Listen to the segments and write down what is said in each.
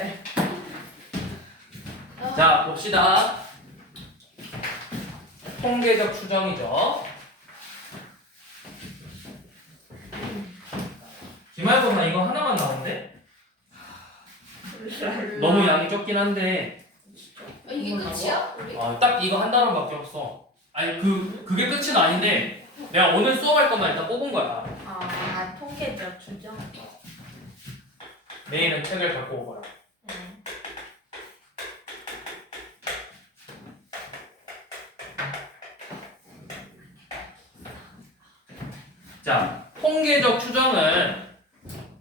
예. 자, 봅시다. 통계적 추정이죠. 기말고사 이거 하나만 나오는데? 너무 양이 적긴 한데 이게 끝이야? 우리? 딱 이거 한 단원밖에 없어. 아니 그게 끝은 아닌데 내가 오늘 수업할 것만 일단 뽑은 거야. 아, 통계적 추정. 내일은 책을 갖고 오거라. 네. 자, 통계적 추정은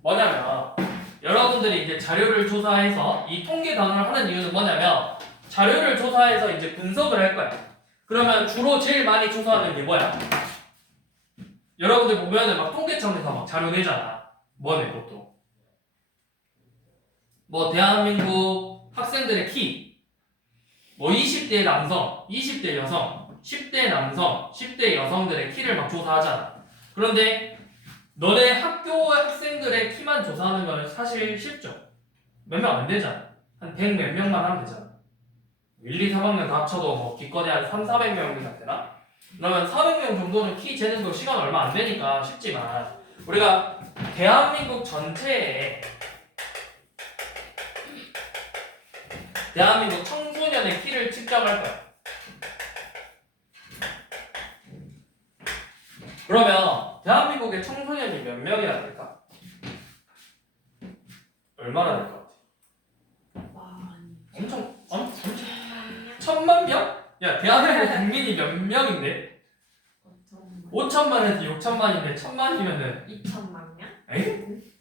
뭐냐면 여러분들이 이제 자료를 조사해서 이 통계 단원을 하는 이유는 뭐냐면 자료를 조사해서 이제 분석을 할 거야. 그러면 주로 제일 많이 조사하는 게 뭐야? 여러분들 보면은 막 통계청에서 막 자료 내잖아. 뭐 내 것도. 뭐 대한민국 학생들의 키, 뭐 20대 남성, 20대 여성, 10대 남성, 10대 여성들의 키를 막 조사하잖아. 그런데 너네 학교 학생들의 키만 조사하는 거는 사실 쉽죠. 몇 명 안 되잖아. 한 100 몇 명만 하면 되잖아. 1, 2, 3학년 다 합쳐도 뭐 기껏해 한 3, 400명이나 되나? 그러면 400명 정도는 키 재는 거 시간 얼마 안 되니까 쉽지만 우리가 대한민국 전체에 대한민국 청소년의 키를 측정할 거야. 그러면 대한민국의 청소년이 몇 명이나 될까? 얼마나 될 것 같아? 엄청 1000만 명? 야, 대한민국 국민이 몇 명인데? 5천만에서 6천만인데 1000만이면은 2천만 명? 에이?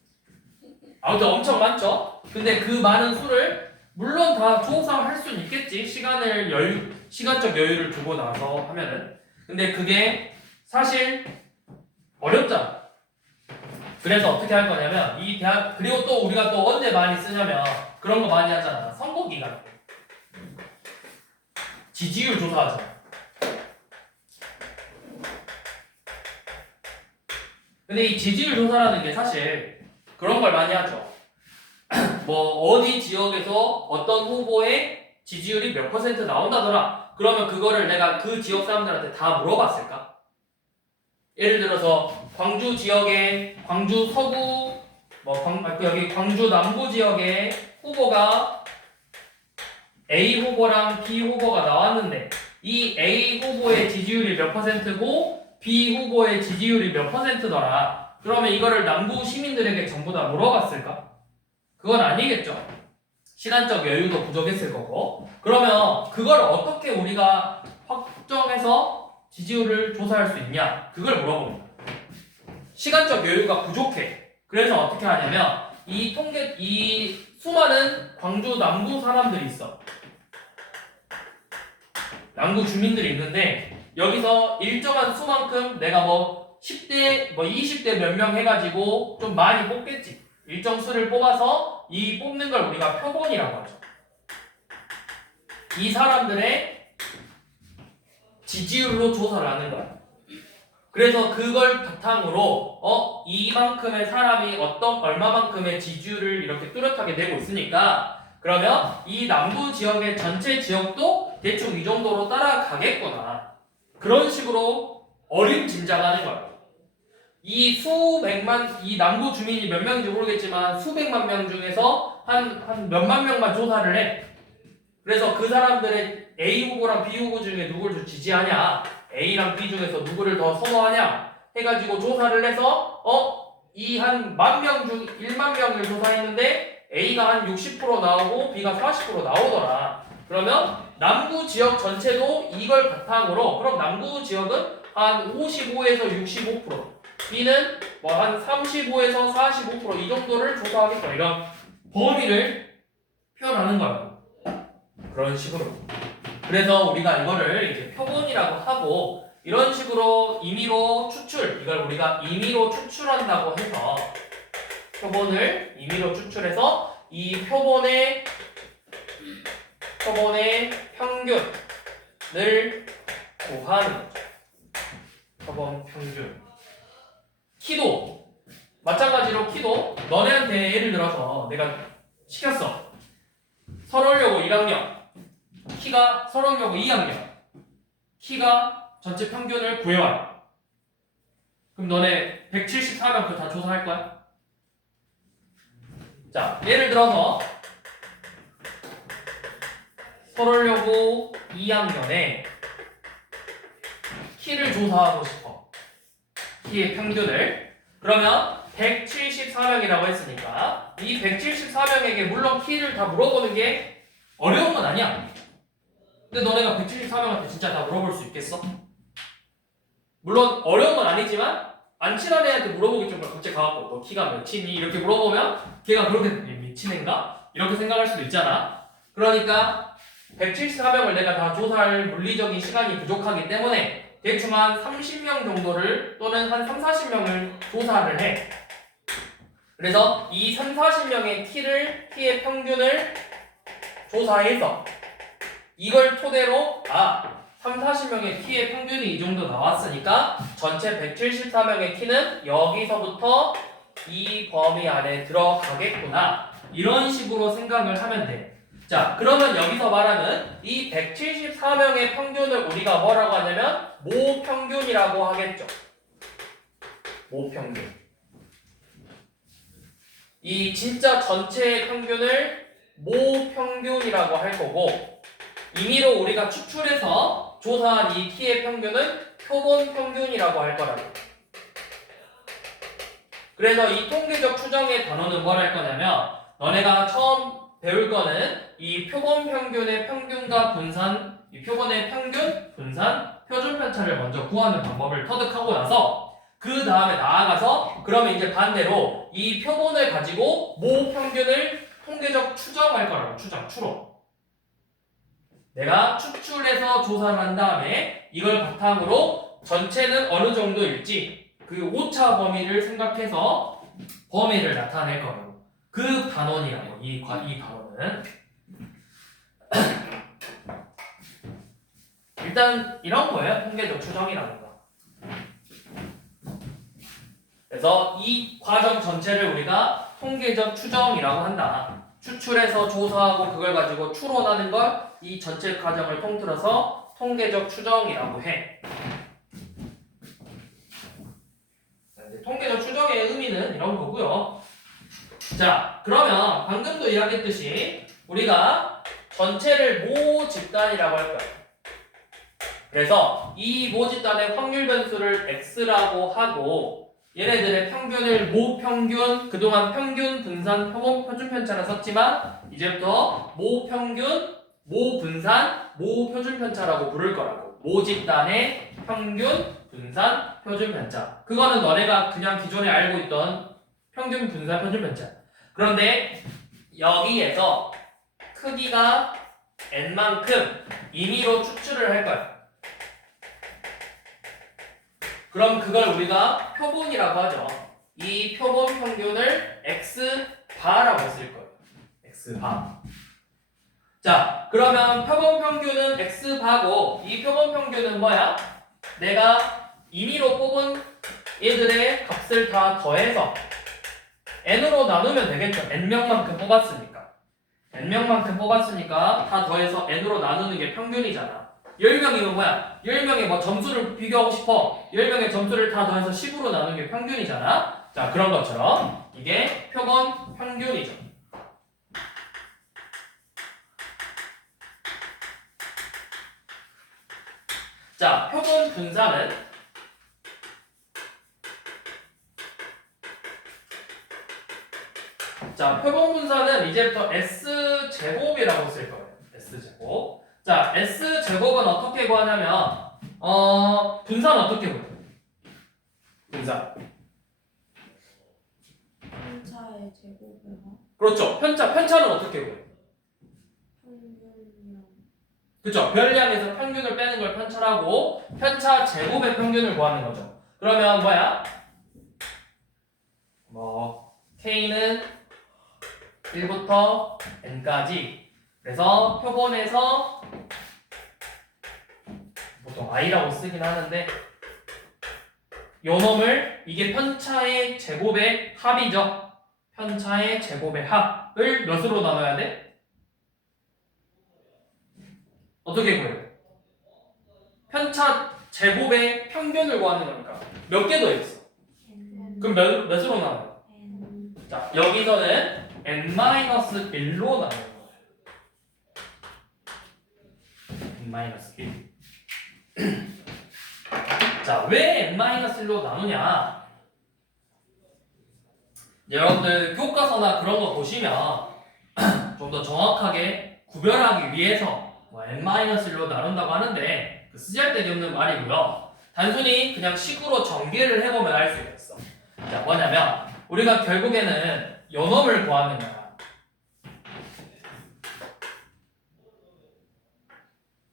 아무튼 엄청 많죠? 근데 그 많은 수를 물론 다 조사할 수는 있겠지. 시간적 여유를 두고 나서 하면은. 근데 그게 사실 어렵잖아. 그래서 어떻게 할 거냐면 그리고 또 우리가 또 언제 많이 쓰냐면 그런 거 많이 하잖아. 선거 기간 지지율 조사하잖아. 근데 이 지지율 조사라는 게 사실 그런 걸 많이 하죠. 뭐 어디 지역에서 어떤 후보의 지지율이 몇 퍼센트 나온다더라. 그러면 그거를 내가 그 지역 사람들한테 다 물어봤을까? 예를 들어서 광주 지역의 광주 서구 여기 광주 남부 지역의 후보가 A 후보랑 B 후보가 나왔는데 이 A 후보의 지지율이 몇 퍼센트고 B 후보의 지지율이 몇 퍼센트더라. 그러면 이거를 남부 시민들에게 전부 다 물어봤을까? 그건 아니겠죠. 시간적 여유도 부족했을 거고. 그러면 그걸 어떻게 우리가 확정해서 지지율을 조사할 수 있냐? 그걸 물어봅니다. 시간적 여유가 부족해. 그래서 어떻게 하냐면 이 수많은 광주 남부 사람들이 있어. 남부 주민들이 있는데 여기서 일정한 수만큼 내가 뭐 10대, 뭐 20대 몇 명 해가지고 좀 많이 뽑겠지. 일정 수를 뽑아서 이 뽑는 걸 우리가 표본이라고 하죠. 이 사람들의 지지율로 조사를 하는 거야. 그래서 그걸 바탕으로 이만큼의 사람이 얼마만큼의 지지율을 이렇게 뚜렷하게 내고 있으니까 그러면 이 남부 지역의 전체 지역도 대충 이 정도로 따라가겠구나. 그런 식으로 어림짐작하는 거야. 이 남부 주민이 몇 명인지 모르겠지만 수백만 명 중에서 한 몇만 명만 조사를 해. 그래서 그 사람들의 A 후보랑 B 후보 중에 누구를 지지하냐, A랑 B 중에서 누구를 더 선호하냐 해가지고 조사를 해서 이 한 10,000명 중 10,000명을 조사했는데 A가 한 60% 나오고 B가 40% 나오더라. 그러면 남부 지역 전체도 이걸 바탕으로 그럼 남부 지역은 한 55에서 65%, B는 뭐 한 35에서 45% 이 정도를 조사하겠다. 이런 범위를 표현하는 거예요. 그런 식으로. 그래서 우리가 이거를 이제 표본이라고 하고 이런 식으로 임의로 추출, 이걸 우리가 임의로 추출한다고 해서 표본을 임의로 추출해서 이 표본의 평균을 구하는 거죠. 표본 평균. 키도 마찬가지로 키도 너네한테 예를 들어서 내가 시켰어. 1학년, 키가 서울여고 2학년, 키가 전체 평균을 구해와라. 그럼 너네 174명 그거 다 조사할 거야? 자, 예를 들어서 서울여고 2학년에 키를 조사하고 싶어. 키의 평균을. 그러면 174명이라고 했으니까 이 174명에게 물론 키를 다 물어보는 게 어려운 건 아니야. 근데 너네가 174명한테 진짜 다 물어볼 수 있겠어? 물론 어려운 건 아니지만 안 친한 애한테 물어보기 좀 갑자기 가갖고 너 키가 몇이니? 이렇게 물어보면 걔가 그렇게 미친 애인가? 이렇게 생각할 수도 있잖아. 그러니까 174명을 내가 다 조사할 물리적인 시간이 부족하기 때문에 대충 한 30명 정도를 또는 한 3, 40명을 조사를 해. 그래서 이 3, 40명의 키의 평균을 조사해서 이걸 토대로 3, 40명의 키의 평균이 이 정도 나왔으니까 전체 174명의 키는 여기서부터 이 범위 안에 들어가겠구나. 이런 식으로 생각을 하면 돼. 자, 그러면 여기서 말하는 이 174명의 평균을 우리가 뭐라고 하냐면 모평균이라고 하겠죠. 모평균. 이 진짜 전체의 평균을 모평균이라고 할 거고 임의로 우리가 추출해서 조사한 이 키의 평균은 표본평균이라고 할 거라고. 그래서 이 통계적 추정의 단어는 뭘 할 거냐면 너네가 처음 배울 거는 이 표본평균의 평균과 분산, 이 표본의 평균, 분산, 표준편차를 먼저 구하는 방법을 터득하고 나서 그 다음에 나아가서 그러면 이제 반대로 이 표본을 가지고 모평균을 통계적 추정할 거라고. 추론. 내가 추출해서 조사를 한 다음에 이걸 바탕으로 전체는 어느 정도일지 그 오차 범위를 생각해서 범위를 나타낼 거라고. 그 반원이라고. 이 반원은 일단 이런 거예요. 통계적 추정이라는 거. 그래서 이 과정 전체를 우리가 통계적 추정이라고 한다. 추출해서 조사하고 그걸 가지고 추론하는 걸 이 전체 과정을 통틀어서 통계적 추정이라고 해. 이제 통계적 추정의 의미는 이런 거고요. 자, 그러면 방금도 이야기했듯이 우리가 전체를 모집단이라고 할 거야. 그래서 이 모집단의 확률 변수를 x라고 하고 얘네들의 평균을 모평균, 그동안 평균, 분산, 표준편차를 썼지만 이제부터 모평균, 모분산, 모표준편차라고 부를 거라고. 모집단의 평균, 분산, 표준편차. 그거는 너네가 그냥 기존에 알고 있던 평균, 분산, 표준편차. 그런데 여기에서 크기가 n만큼 임의로 추출을 할 거야. 그럼 그걸 우리가 표본이라고 하죠. 이 표본 평균을 x바라고 쓸 거예요. x바. 자, 그러면 표본 평균은 x바고 이 표본 평균은 뭐야? 내가 임의로 뽑은 얘들의 값을 다 더해서 n으로 나누면 되겠죠. n명만큼 뽑았으니까. n명만큼 뽑았으니까 다 더해서 n으로 나누는 게 평균이잖아. 10명이면 뭐야? 10명의 뭐 점수를 비교하고 싶어. 10명의 점수를 다 더해서 10으로 나누는 게 평균이잖아. 자, 그런 것처럼 이게 표본 평균이죠. 자, 표본 분산은 표본 분산은 이제부터 S제곱이라고 쓸 거예요. S제곱. 자, S제곱은 어떻게 구하냐면 분산 어떻게 구해요? 분산. 편차의 제곱이랑 그렇죠. 편차는 어떻게 구해요? 평균이랑 그렇죠. 별량에서 평균을 빼는 걸 편차라고 편차 제곱의 평균을 구하는 거죠. 그러면 뭐야? K는 1부터 n까지. 그래서 표본에서 보통 i라고 쓰긴 하는데 요 놈을 이게 편차의 제곱의 합이죠. 편차의 제곱의 합을 몇으로 나눠야 돼? 어떻게 구해요? 편차 제곱의 평균을 구하는 거니까 몇 개 더 있어? 그럼 몇으로 나와요? 자, 여기서는 n-1로 나눠요. n-1. 자, 왜 n-1로 나누냐? 여러분들 교과서나 그런 거 보시면 좀 더 정확하게 구별하기 위해서 뭐 n-1로 나눈다고 하는데 그 쓰잘데기 없는 말이고요. 단순히 그냥 식으로 전개를 해보면 알 수 있겠어. 자, 뭐냐면 우리가 결국에는 요놈을 구하는 거야.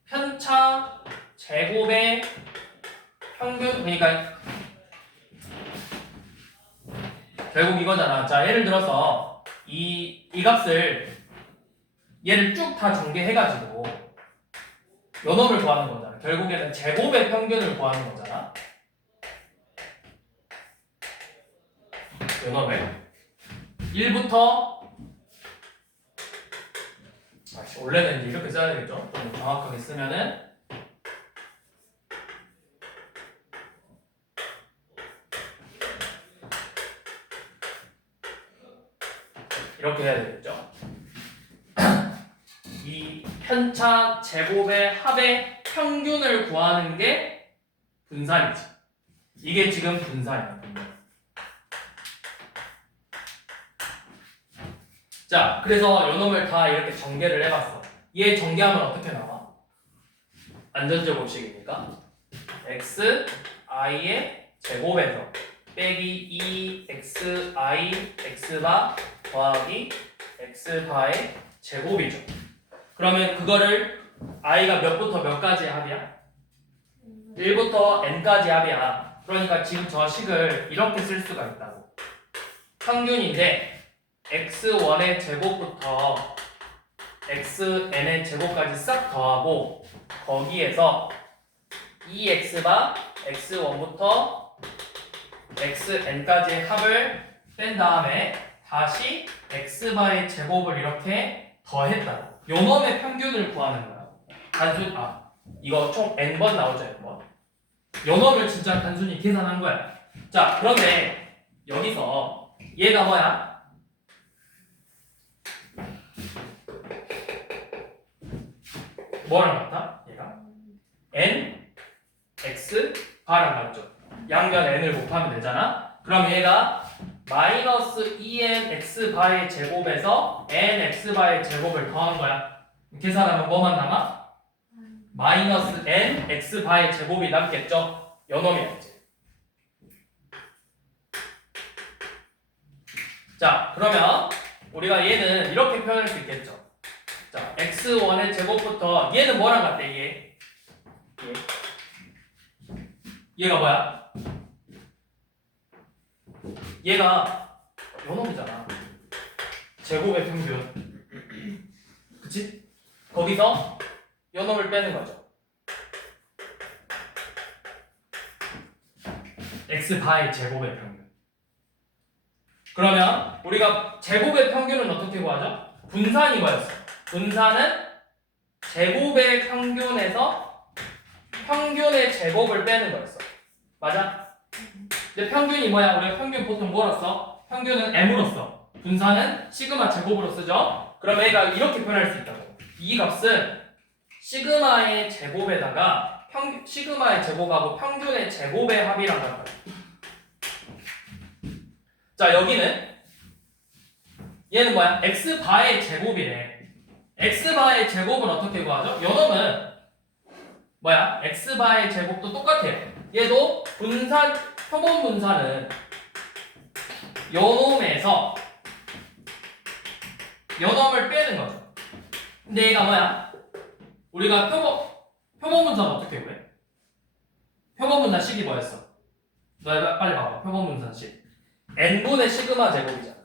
편차 제곱의 평균, 그러니까 결국 이거잖아. 자, 예를 들어서 이 값을 얘를 쭉 다 전개해가지고 요놈을 구하는 거잖아. 결국에는 제곱의 평균을 구하는 거잖아. 요놈을 1부터 원래는 이제 이렇게 써야 되겠죠? 좀 정확하게 쓰면은 이렇게 해야 되겠죠? 이 편차 제곱의 합의 평균을 구하는 게 분산이지. 이게 지금 분산이야. 자, 그래서 요놈을 다 이렇게 전개를 해봤어. 얘 전개하면 어떻게 나와? 안전제곱식이니까 x i의 제곱에서 빼기 2xi x바 더하기 x바의 제곱이죠. 그러면 그거를 i가 몇부터 몇까지 합이야? 1부터 n까지 합이야. 그러니까 지금 저 식을 이렇게 쓸 수가 있다고. 평균인데 x1의 제곱부터 xn의 제곱까지 싹 더하고 거기에서 2x바 x1부터 xn까지의 합을 뺀 다음에 다시 x바의 제곱을 이렇게 더했다. 요놈의 평균을 구하는 거야. 단순 이거 총 n번 나오죠, n번. 요놈을 진짜 단순히 계산한 거야. 자, 그런데 여기서 얘가 뭐야? 뭐랑 같아? 얘가 n x 바랑 같죠? 양변 n을 곱하면 되잖아. 그럼 얘가 마이너스 2n x 바의 제곱에서 n x 바의 제곱을 더한 거야. 계산하면 뭐만 남아? 마이너스 n x 바의 제곱이 남겠죠? 요놈이었지. 자, 그러면 우리가 얘는 이렇게 표현할 수 있겠죠. 자, x1의 제곱부터 얘는 뭐랑 같대? 얘가 뭐야? 얘가 요놈이잖아. 제곱의 평균. 그치? 거기서 요놈을 빼는 거죠. x바의 제곱의 평균. 그러면 우리가 제곱의 평균은 어떻게 구하죠? 분산이 뭐였어? 분산은 제곱의 평균에서 평균의 제곱을 빼는 거였어. 맞아? 근데 평균이 뭐야? 우리가 평균 보통 뭐로 써? 평균은 m으로 써. 분산은 시그마 제곱으로 쓰죠? 그럼 얘가 이렇게 표현할 수 있다고. 이 값은 시그마의 제곱에다가 시그마의 제곱하고 평균의 제곱의 합이란 같아요. 자, 여기는 얘는 뭐야? x바의 제곱이래. x바의 제곱은 어떻게 구하죠? 요놈은 뭐야? x바의 제곱도 똑같아요. 얘도 분산, 표본 분산은 요놈에서 요놈을 빼는 거죠. 근데 얘가 뭐야? 우리가 표본 분산 어떻게 구해? 표본 분산식이 뭐였어? 너 빨리 봐봐. 표본 분산식 n분의 시그마 제곱이잖아.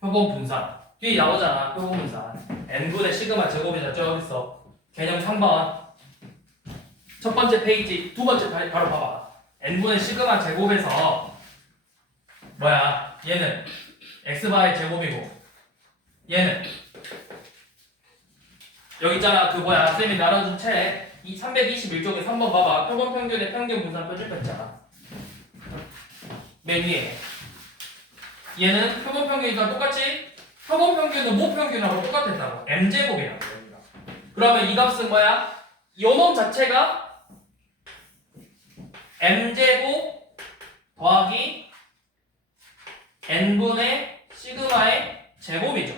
표본 분산 뒤에 나오잖아. 표본 분산 n분의 시그마 제곱이잖아. 저기 있어. 개념 3번 첫 번째 페이지 두 번째 바로 봐봐. n분의 시그마 제곱에서 뭐야? 얘는 x바의 제곱이고 얘는 여기 있잖아. 그 뭐야 쌤이 나눠준 책 이 321쪽에 3번 봐봐. 표본 평균의 평균 분산 표준표 있잖아. 맨 위에 얘는 표본 평균이랑 똑같이 표본 평균은 모 평균하고 똑같았다고. m제곱이라고 여기가. 그러면 이 값은 뭐야? 요놈 자체가 m제곱 더하기 n분의 시그마의 제곱이죠.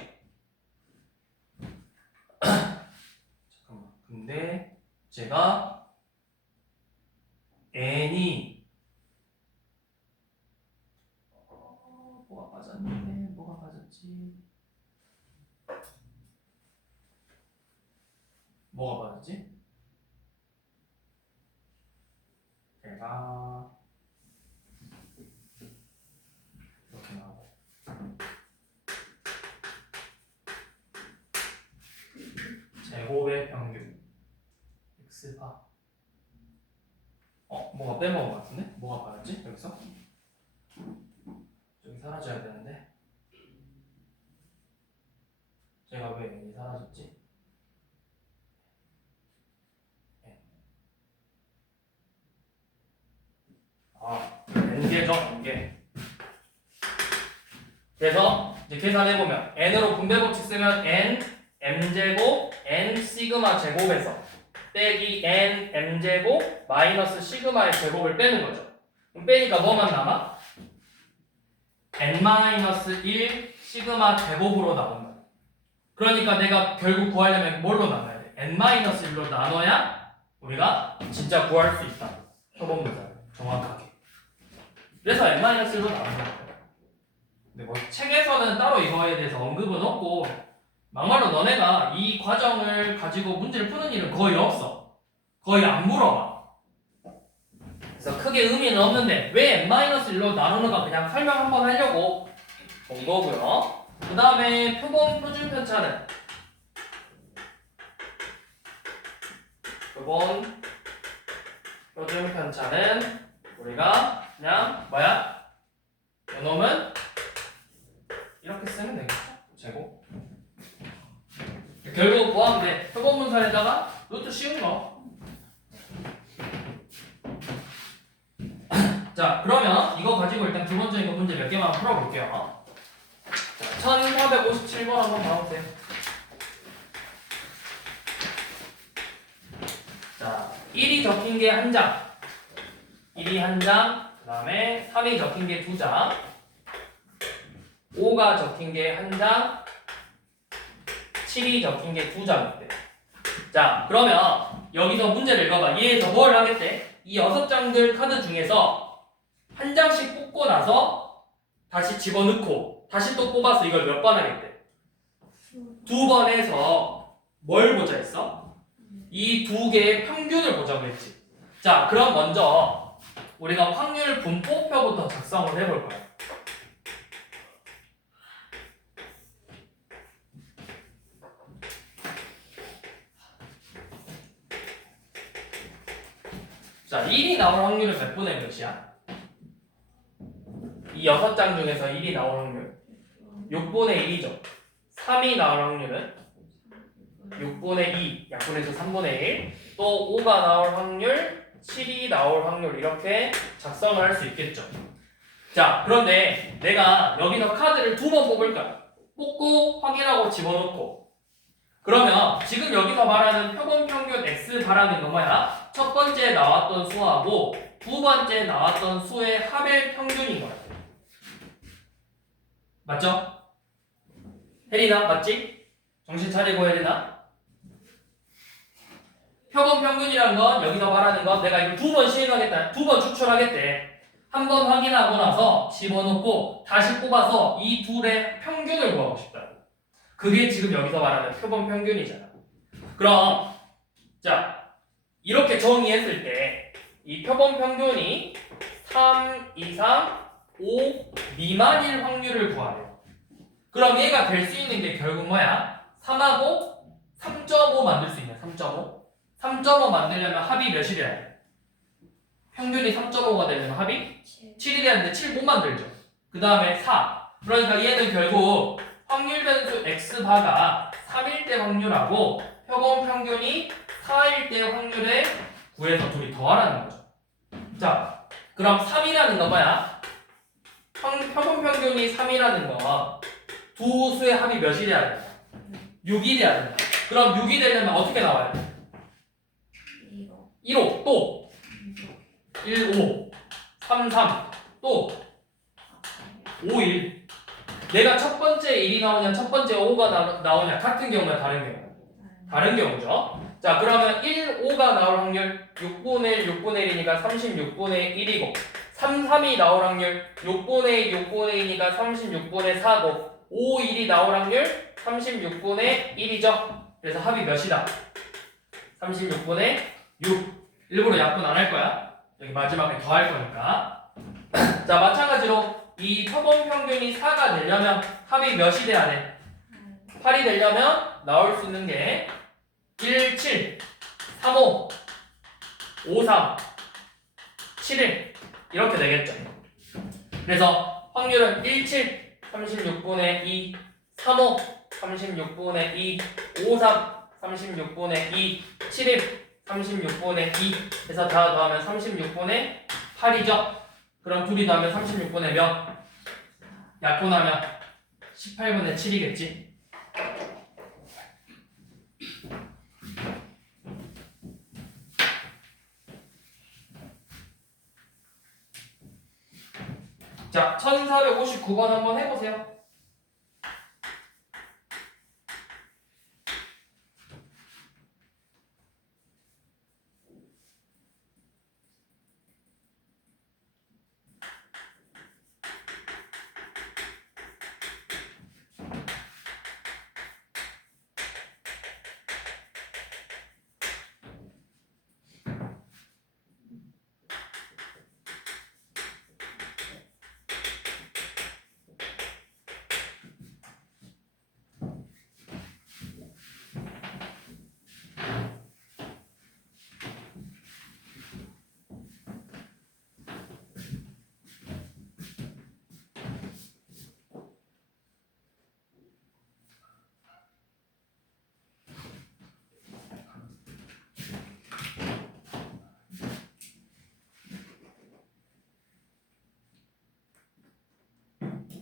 잠깐만. 근데 제가 n이 뭐가 빠졌는데 뭐가 빠졌지? 뭐가 빠졌지? 제가 이렇게 나오고 제곱의 평균 x바 뭐가 빼먹은 것 같은데? 뭐가 빠졌지? 여기서? 저기 사라져야 되는데 제가 왜 n이 사라졌지? n개죠, n개. 그래서 이제 계산해보면 n으로 분배법칙 쓰면 n m제곱 n 시그마 제곱에서 빼기 n m제곱 마이너스 시그마의 제곱을 빼는 거죠. 그럼 빼니까 뭐만 남아? n-1 시그마 제곱으로 나온다. 그러니까 내가 결국 구하려면 뭘로 나눠야 돼? n-1로 나눠야 우리가 진짜 구할 수 있다. 표본분산을 정확하게. 그래서 n-1로 나눈 거예요. 근데 뭐 책에서는 따로 이거에 대해서 언급은 없고 막말로 너네가 이 과정을 가지고 문제를 푸는 일은 거의 없어. 거의 안 물어봐. 그래서 크게 의미는 없는데 왜 n-1로 나누는가 그냥 설명 한번 하려고 본 거고요. 그 다음에 표본 표준 편차는 표본 표준 편차는 우리가 그냥 뭐야? 요놈은 이렇게 쓰면 되겠죠? 제곱. 결국 뭐 하면 돼? 표본 분산에다가 이것도 쉬운 거. 자, 그러면 이거 가지고 일단 기본적인 거 문제 몇 개만 풀어볼게요. 자, 1457번 한번 봐보세요. 자, 1이 적힌 게 한 장, 1이 한 장, 그 다음에 3이 적힌 게 두 장, 5가 적힌 게 한 장, 7이 적힌 게 두 장인데. 자, 그러면 여기서 문제를 읽어봐. 얘에서 뭘 하겠대? 이 6장들 카드 중에서 한 장씩 뽑고 나서 다시 집어넣고 다시 또 뽑아서 이걸 몇 번 하겠대? 2번 해서 뭘 보자 했어? 이 두 개의 평균을 보자고 했지. 자, 그럼 먼저 우리가 확률 분포표부터 작성을 해볼 거야. 자, 1이 나올 확률은 몇 분의 몇이야? 이 6장 중에서 1이 나올 확률 6분의 1이죠. 3이 나올 확률은 6분의 2, 약분해서 3분의 1. 또 5가 나올 확률, 7이 나올 확률 이렇게 작성을 할 수 있겠죠. 자, 그런데 내가 여기서 카드를 2번 뽑을 거야. 뽑고 확인하고 집어넣고. 그러면 지금 여기서 말하는 표본 평균 x 바라는 건 뭐야? 첫 번째 나왔던 수하고 두 번째 나왔던 수의 합의 평균인 거야. 맞죠? 혜린아, 맞지? 정신 차리고 혜린아. 표본 평균이란 건 여기서 말하는 건 내가 이거 2번 시행하겠다. 2번 추출하겠대. 한 번 확인하고 나서 집어넣고 다시 뽑아서 이 둘의 평균을 구하고 싶다고. 그게 지금 여기서 말하는 표본 평균이잖아. 그럼 자, 이렇게 정의했을 때 이 표본 평균이 3 이상 5 미만일 확률을 구하래요. 그럼 얘가 될 수 있는 게 결국 뭐야? 3하고 3.5 만들 수 있냐? 3.5? 3.5 만들려면 합이 몇이래야 돼? 평균이 3.5가 되려면 합이 7이 되는데 7 못 만들죠. 그 다음에 4. 그러니까 얘는 결국 확률 변수 x바가 3일 때 확률하고 표본 평균이 4일 때 확률에 구해서 둘이 더하라는 거죠. 자, 그럼 3이라는 거 뭐야? 표본 평균이 3이라는 거 두 수의 합이 몇이 돼야 된다? 6이 돼야 된다. 그럼 6이 되려면 어떻게 나와야 돼? 1호 1호 또 1, 5 3, 3 또 5, 1 내가 첫 번째 1이 나오냐 첫 번째 5가 나오냐 같은 경우냐 다른 경우? 다른 경우죠. 자 그러면 1, 5가 나올 확률 6분의 1, 6분의 1이니까 36분의 1이고 3, 3이 나올 확률 6분의 6분의 2니까 36분의 4고 5, 1이 나올 확률 36분의 1이죠. 그래서 합이 몇이다? 36분의 6 일부러 약분 안 할 거야. 여기 마지막에 더 할 거니까. 자 마찬가지로 이 표본 평균이 4가 되려면 합이 몇이 돼야 돼? 8이 되려면 나올 수 있는 게 1, 7, 3, 5, 5, 3, 7, 1 이렇게 되겠죠. 그래서 확률은 1, 7, 36분의 2, 3, 5, 36분의 2, 5, 3, 36분의 2, 7, 1, 36분의 2 해서 다 더하면 36분의 8이죠. 그럼 둘이 더하면 36분의 몇? 약분하면 18분의 7이겠지. 자, 1459번 한번 해보세요.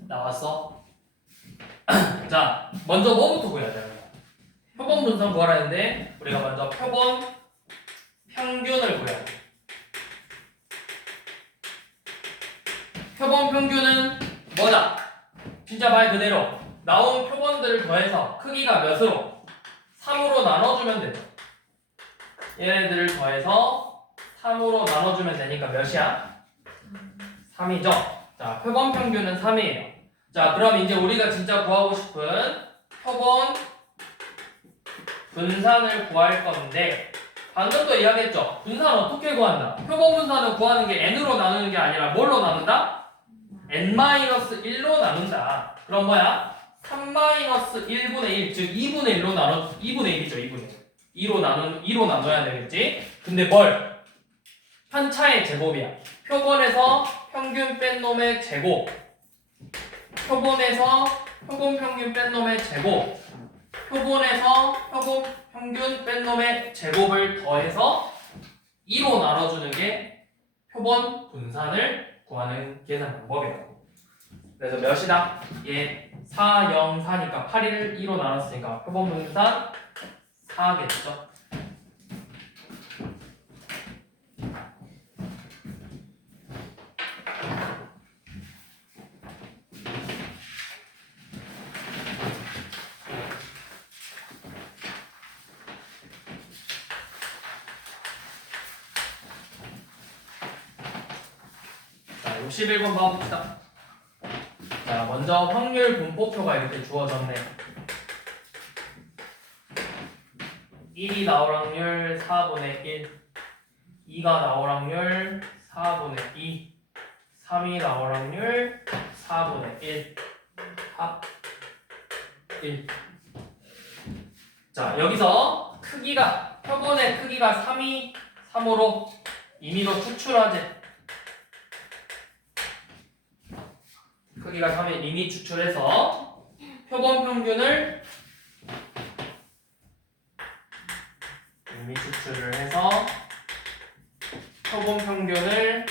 나왔어? 자, 먼저 뭐부터 구해야 되는 거야? 표본 분산 구하라 했는데 우리가 먼저 표본 평균을 구해야 돼. 표본 평균은 뭐다? 진짜 말 그대로 나온 표본들을 더해서 크기가 몇으로? 3으로 나눠주면 된다. 얘네들을 더해서 3으로 나눠주면 되니까 몇이야? 3이죠? 자, 표본 평균은 3이에요. 자, 그럼 이제 우리가 진짜 구하고 싶은 표본 분산을 구할 건데 방금도 이야기했죠? 분산 어떻게 구한다? 표본 분산은 구하는 게 n으로 나누는 게 아니라 뭘로 나눈다? n-1로 나눈다. 그럼 뭐야? 3-1분의 1, 즉 2분의 1로 나눠 2분의 1이죠, 2분의 1. 2로 나눠야 되겠지? 근데 뭘? 편차의 제곱이야. 표본에서 평균 뺀 놈의 제곱. 표본에서 표본 평균 뺀 놈의 제곱. 표본에서 표본 평균 뺀 놈의 제곱을 더해서 2로 나눠주는 게 표본 분산을 구하는 계산 방법이라고. 그래서 몇이다? 얘 4, 0, 4니까 8을 2로 나눴으니까 표본 분산 4겠죠. 자, 61번 봐봅시다. 자, 먼저 확률 분포표가 이렇게 주어졌네. 1이 나올 확률 4분의 1, 2가 나올 확률 4분의 2, 3이 나올 확률 4분의 1, 합 1. 자, 여기서 크기가, 표본의 크기가 3으로 임의로 추출하지. 크기가 3에 이미 추출해서 표본 평균을 이미 추출을 해서 표본 평균을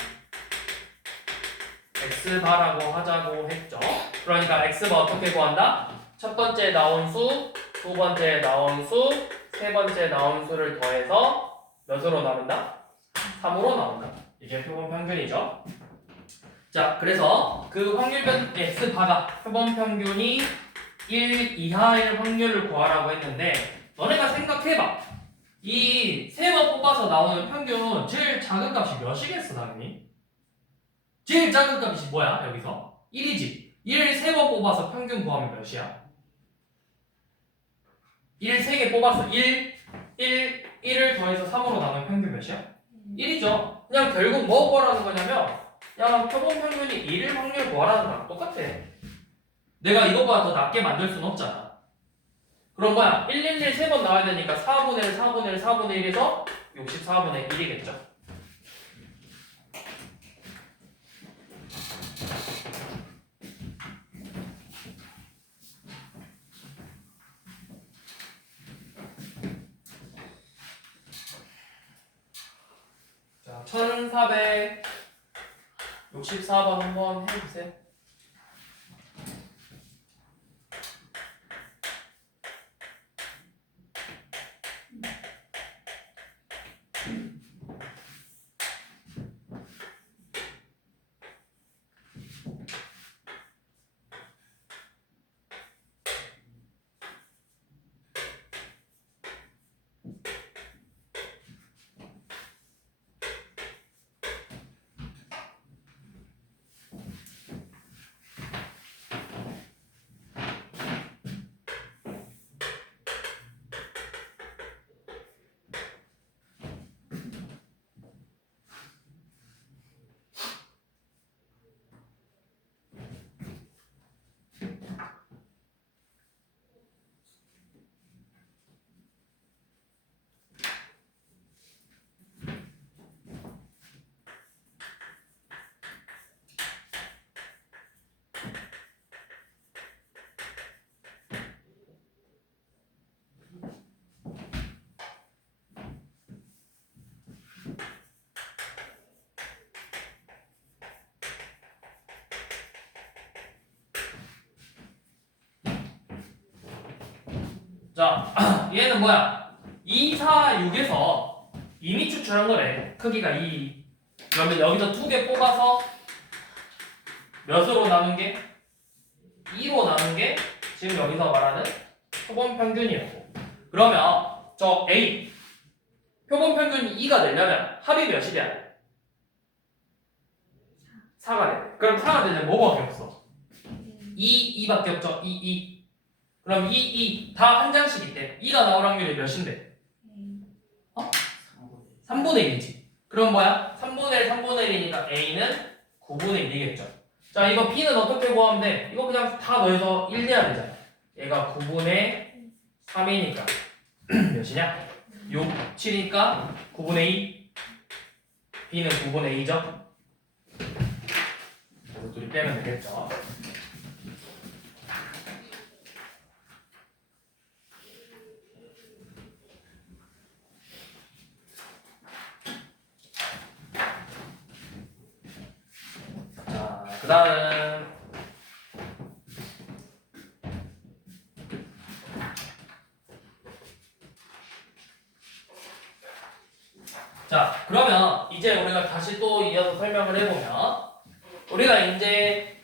x바라고 하자고 했죠. 그러니까 x가 어떻게 구한다? 첫 번째 나온 수, 두 번째 나온 수, 세 번째 나온 수를 더해서 몇으로 나눈다? 3으로 나온다. 이게 표본 평균이죠. 자, 그래서 그 확률변 x바가 표본 평균이 1 이하일 확률을 구하라고 했는데 너네가 생각해봐. 이 세 번 뽑아서 나오는 평균은 제일 작은 값이 몇이겠어, 당연히? 제일 작은 값이 뭐야, 여기서? 1이지. 1 세 번 뽑아서 평균 구하면 몇이야? 1 3개 뽑아서 1을 더해서 3으로 나누면 평균 몇이야? 1이죠. 그냥 결국 뭐 구하라는 거냐면 그냥 표본 평균이 1일 확률 구하라는 거랑 똑같아. 내가 이거보다 더 낮게 만들 수는 없잖아. 그럼 뭐야? 111 세 번 나와야 되니까 4분의 1, 4분의 1, 4분의 1에서 64분의 1이겠죠. 자, 1464번 한번 해주세요. 자, 얘는 뭐야? 2, 4, 6에서 이미 추출한 거래. 크기가 2. 그러면 여기서 2개 뽑아서 몇으로 나눈 게? 2로 나눈 게 지금 여기서 말하는 표본 평균이었고. 그러면 저 A 표본 평균이 2가 되려면 합이 몇이 돼야 돼? 4가 돼. 그럼 4가 되려면 뭐밖에 없어? 2, 2밖에 없죠? 2, 2. 그럼 2 다 한 장씩 있대. 2가 나올 확률이 몇인데? 3분의 1이지. 그럼 뭐야? 3분의 1, 3분의 1이니까 A는 9분의 1이겠죠. 자, 이거 B는 어떻게 구하면 돼? 이거 그냥 다 더해서 1 내야 되잖아. 얘가 9분의 3이니까 몇이냐? 6, 7이니까 9분의 2. B는 9분의 2죠. 그래서 둘이 빼면 되겠죠. 그 다음 자, 그러면 이제 우리가 다시 또 이어서 설명을 해보면 우리가 이제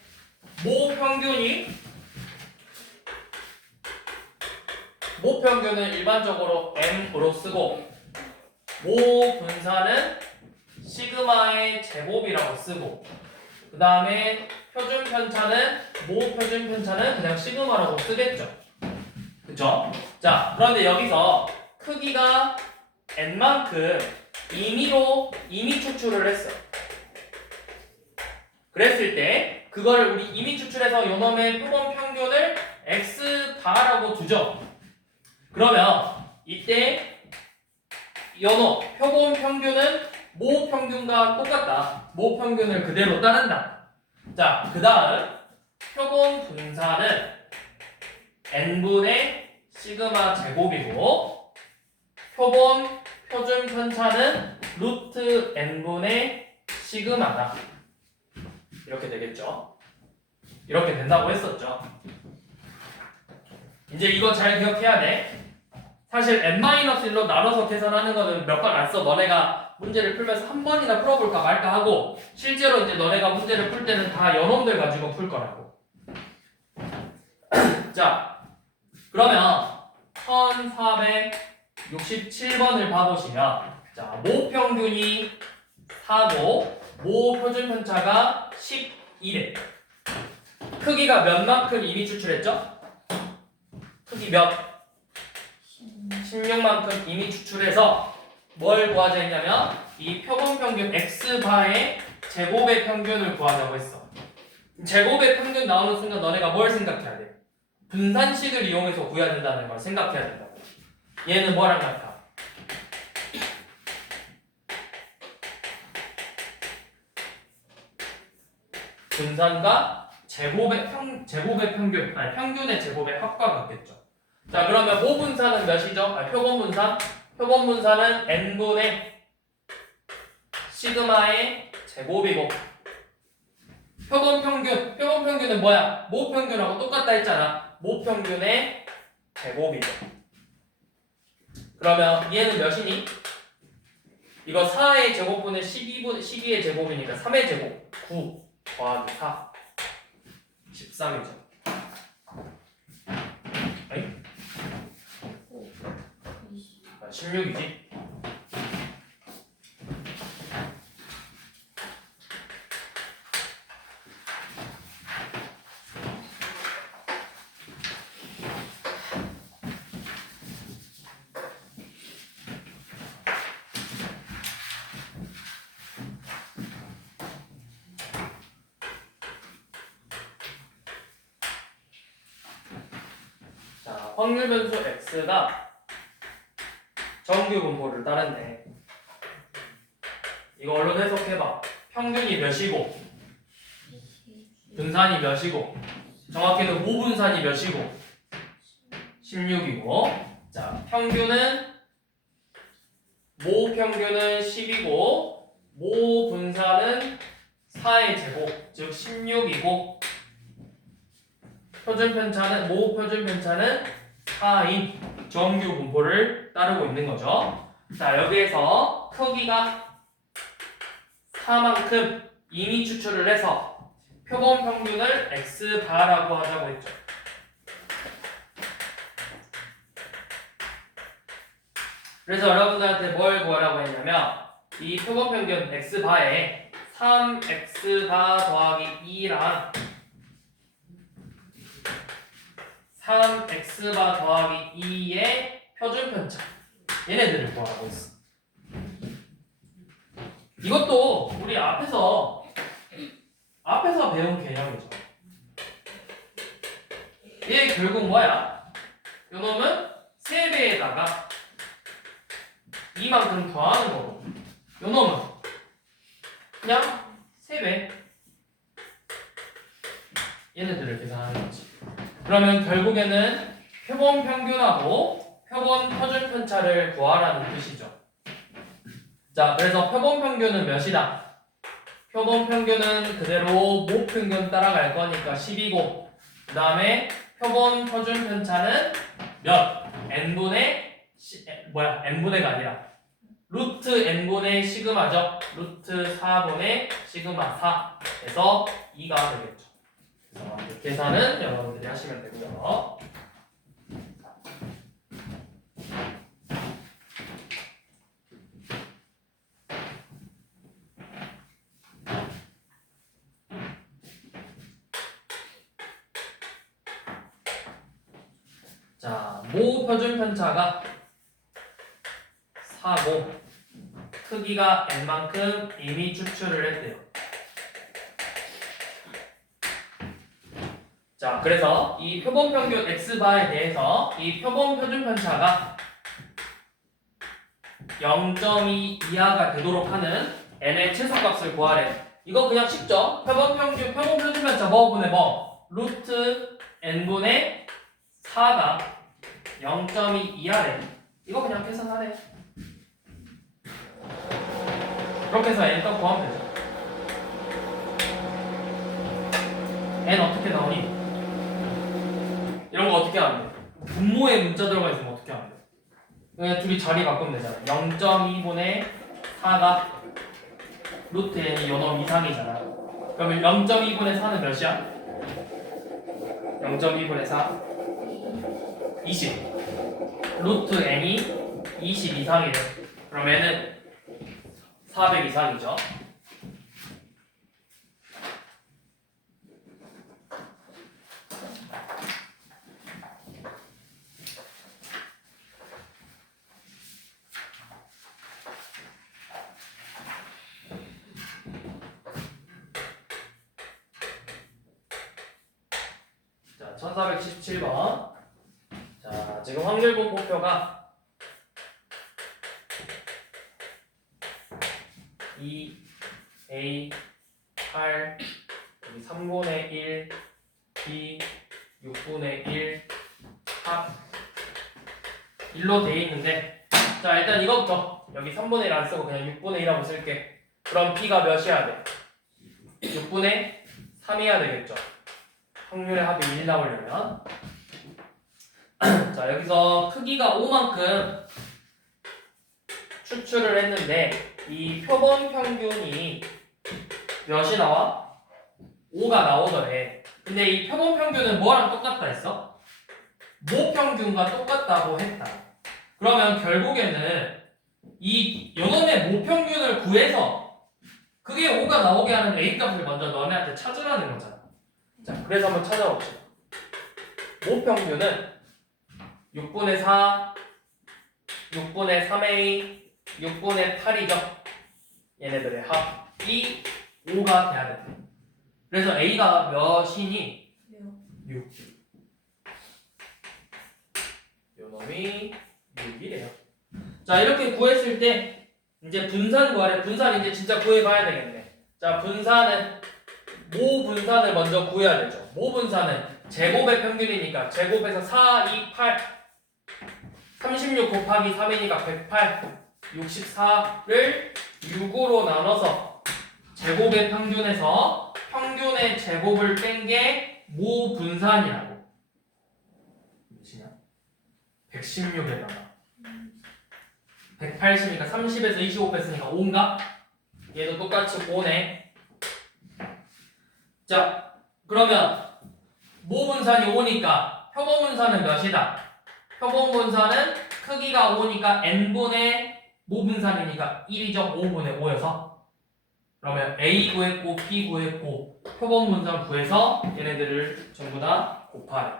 모 평균을 일반적으로 M으로 쓰고 모 분사는 시그마의 제곱이라고 쓰고 그 다음에 표준 편차는 모 표준 편차는 그냥 시그마라고 쓰겠죠. 그쵸? 자, 그런데 여기서 크기가 n만큼 임의 추출을 했어. 그랬을 때 그걸 우리 임의 추출해서 요놈의 표본 평균을 x바라고 두죠. 그러면 이때 요놈 표본 평균은 모 평균과 똑같다. 모 평균을 그대로 따른다. 자, 그 다음 표본 분사는 n분의 시그마 제곱이고 표본 표준 편차는 루트 n분의 시그마다. 이렇게 되겠죠. 이렇게 된다고 했었죠. 이제 이거 잘 기억해야 돼. 사실 n-1로 나눠서 계산하는 거는 몇 번 안 써. 너네가 문제를 풀면서 한 번이나 풀어볼까 말까 하고, 실제로 이제 너네가 문제를 풀 때는 다 연놈들 가지고 풀 거라고. 자, 그러면 1467번을 봐보시면, 자, 모 평균이 4고 모 표준 편차가 11에 크기가 몇만큼 이미 추출했죠? 크기 몇? 16만큼 이미 추출해서 뭘 구하자 했냐면 이 표본 평균 x바의 제곱의 평균을 구하자고 했어. 제곱의 평균 나오는 순간 너네가 뭘 생각해야 돼? 분산식을 이용해서 구해야 된다는 걸 생각해야 된다고. 얘는 뭐랑 같아? 분산과 제곱의 평균, 아니 평균의 제곱의 합과 같겠죠. 자, 그러면 모분산은 몇이죠? 표본 분산. 표본 분산은 n분의 시그마의 제곱이고, 표본 평균은 뭐야? 모 평균하고 똑같다 했잖아. 모 평균의 제곱이죠. 그러면 얘는 몇이니? 이거 4의 제곱분의 12의 제곱이니까 3의 제곱 9 더하기 4 13이죠. 16이지. 자, 확률 변수 x가 정규 분포를 따랐네. 이거 얼른 해석해봐. 평균이 몇이고 분산이 몇이고 정확히는 모분산이 몇이고 16이고, 자, 평균은 모 평균은 10이고 모 분산은 4의 제곱 즉 16이고 표준 편차는 모 표준 편차는 4인 정규 분포를 따르고 있는 거죠. 자, 여기에서 크기가 4만큼 이미 추출을 해서 표본 평균을 x바라고 하자고 했죠. 그래서 여러분들한테 뭘 구하라고 했냐면 이 표본 평균 x바에 3x바 더하기 2랑 3x바 더하기 2의 표준 편차 얘네들을 구하라고 했어. 이것도 우리 앞에서 배운 개념이죠. 얘 결국 뭐야? 요놈은 3배에다가 이만큼 더하는 거고, 요놈은 그냥 3배 얘네들을 계산하는 거지. 그러면 결국에는 표본 평균하고 표본 표준 편차를 구하라는 뜻이죠. 자, 그래서 표본 평균은 몇이다? 표본 평균은 그대로 모 평균 따라갈 거니까 10이고, 그 다음에 표본 표준 편차는 몇? n분의가 아니라 루트 n분의 시그마죠. 루트 4분의 시그마 4에서 2가 되겠죠. 그래서 계산은 여러분들이 하시면 되고요. 자, 모 표준 편차가 4고 크기가 n만큼 이미 추출을 했대요. 자, 그래서 이 표본 평균 x바에 대해서 이 표본 표준 편차가 0.2 이하가 되도록 하는 n의 최소값을 구하래. 이거 그냥 쉽죠? 표본 표준 편차 뭐분의 뭐? 루트 n분의 4가 0.2 이하래. 이거 그냥 계산하래. 그렇게 해서 n 값 구하면 되죠. n 어떻게 나오니? 이런 거 어떻게 하면 돼? 분모에 문자 들어가 있으면 어떻게 하면 돼? 그냥 둘이 자리 바꾸면 되잖아. 0.2분의 4가 루트 n이 요놈 이상이잖아. 그러면 0.2분의 4는 몇이야? 0.2분의 4 20 루트 n이 20 이상이래. 그럼 n은 400 이상이죠. 자, 1417번. 자, 지금 확률분 목표가 2, A, 8, 3분의 1, B, 6분의 1, 4, 1로 돼 있는데, 자, 일단 이것부터 여기 3분의 1 안 쓰고 그냥 6분의 1하고 쓸게. 그럼 B가 몇이어야 돼? 6분의 3이어야 되겠죠. 확률의 합이 1 나오려면. 자, 여기서 크기가 5만큼 추출을 했는데 이 표본 평균이 몇이 나와? 5가 나오더래. 근데 이 표본 평균은 뭐랑 똑같다 했어? 모 평균과 똑같다고 했다. 그러면 결국에는 이 요놈의 모 평균을 구해서 그게 5가 나오게 하는 A 값을 먼저 너네한테 찾으라는 거잖아. 자, 그래서 한번 찾아봅시다. 모 평균은 6분의 4, 6분의 3A, 6분의 8이죠. 얘네들의 합이 5가 돼야 돼. 그래서 A가 몇이니? 6. 요놈이 6이래요. 자, 이렇게 구했을 때 이제 분산 구하래. 분산 이제 진짜 구해봐야 되겠네. 자, 분산은 모 분산을 먼저 구해야 되죠. 모 분산은 제곱의 평균이니까 제곱에서 4, 2, 8 36 곱하기 3이니까 108 64를 6으로 나눠서 제곱의 평균에서 평균의 제곱을 뺀 게 모 분산이라고. 몇이냐? 116에다가 180이니까 30에서 25 뺐으니까 5인가? 얘도 똑같이 5네. 자, 그러면 모 분산이 5니까 표본 분산은 몇이다? 표본 분산은 크기가 5니까 n분의 모 분산이니까 1이죠. 5분의 5여서. 그러면 A 구했고 B 구했고 표본 분산 구해서 얘네들을 전부 다 곱하래.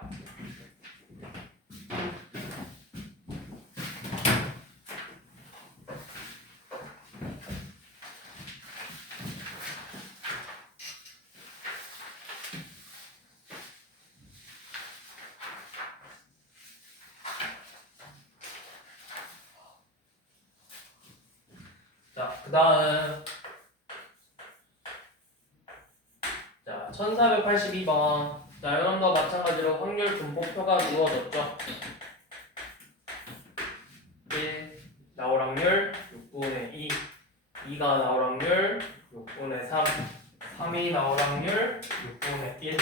자, 그 다음 자, 1482번. 자, 여러분도 마찬가지로 확률 분포표가 주어졌죠. 1 나올 확률 6분의 2, 2가 나올 확률 6분의 3, 3이 나올 확률 6분의 1.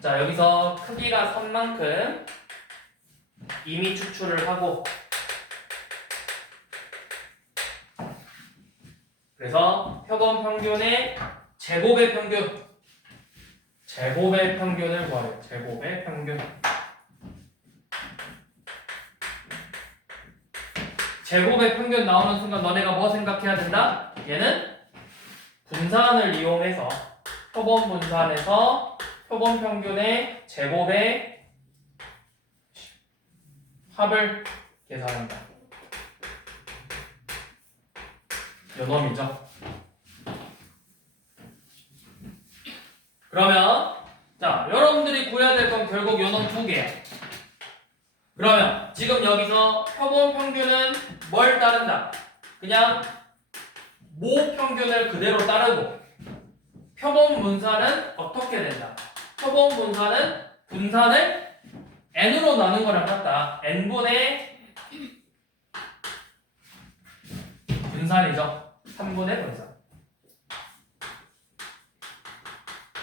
자, 여기서 크기가 3만큼 이미 추출을 하고, 그래서 표본 평균의 제곱의 평균, 제곱의 평균을 구하래요. 제곱의 평균. 제곱의 평균 나오는 순간 너네가 뭐 생각해야 된다? 얘는 분산을 이용해서 표본 분산에서 표본 평균의 제곱의 합을 계산한다. 요놈이죠. 그러면 자, 여러분들이 구해야 될 건 결국 요놈 두 개야. 그러면 지금 여기서 표본 평균은 뭘 따른다? 그냥 모 평균을 그대로 따르고, 표본 분산은 어떻게 된다? 표본 분산은 분산을 n으로 나눈 거랑 같다. n분의 분산이죠. 3분의 분산.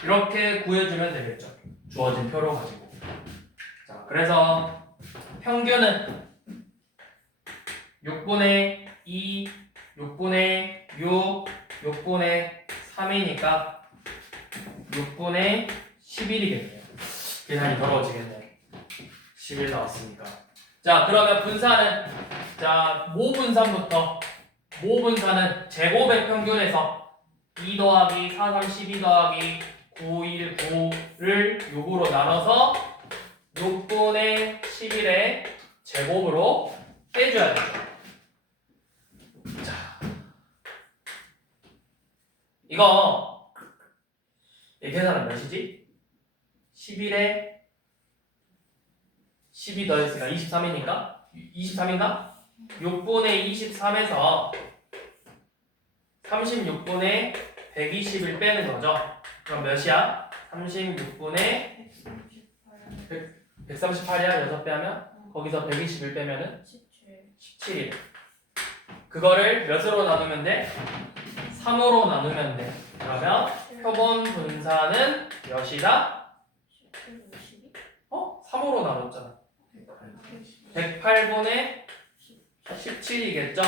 이렇게 구해주면 되겠죠. 주어진 표로 가지고. 자, 그래서 평균은 6분의 2, 6분의 6, 6분의 3이니까 6분의 11이겠네요. 계산이 더러워지겠네. 11 나왔으니까. 자, 그러면 분산은, 자, 모분산부터. 모분산은 제곱의 평균에서 2 더하기 4, 3, 12 더하기 9, 1, 9를 6으로 나눠서 6분의 11의 제곱으로 빼줘야 되죠. 자, 이거 이 계산은 몇이지? 11에 12 더했으니까 23이니까 23인가? 6분의 23에서 36분의 120을 빼는 거죠. 그럼 몇이야? 36분의 138이야. 6배 하면 거기서 120을 빼면은 17일. 그거를 몇으로 나누면 돼? 3으로 나누면 돼. 그러면 표본 분산은 몇이다? 3으로 나눴잖아. 108분의 17이겠죠?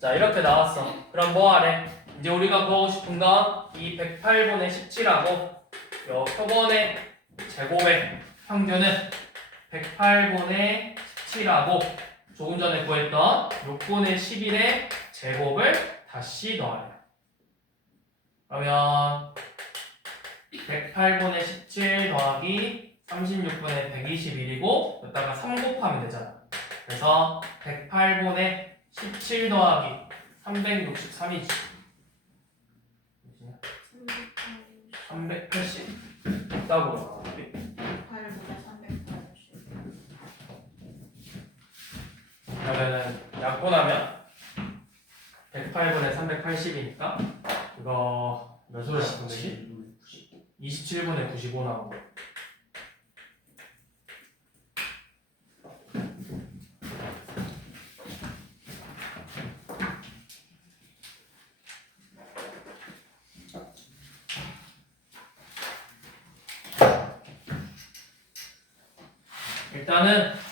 자, 이렇게 나왔어. 그럼 뭐 하래? 이제 우리가 구하고 싶은 건 이 108분의 17하고 요 표본의 제곱의 평균은 108분의 17하고 조금 전에 구했던 6분의 11의 제곱을 다시 더하래. 그러면 108분의 17 더하기 36분의 121이고 여기다가 3 곱하면 되잖아. 그래서 108분의 17 더하기 363이지. 380 따고 나왔지. 그러면은 약분하면 108분의 380이니까 이거 몇으로 약분 되지? 27분의 95 나오고. 일단은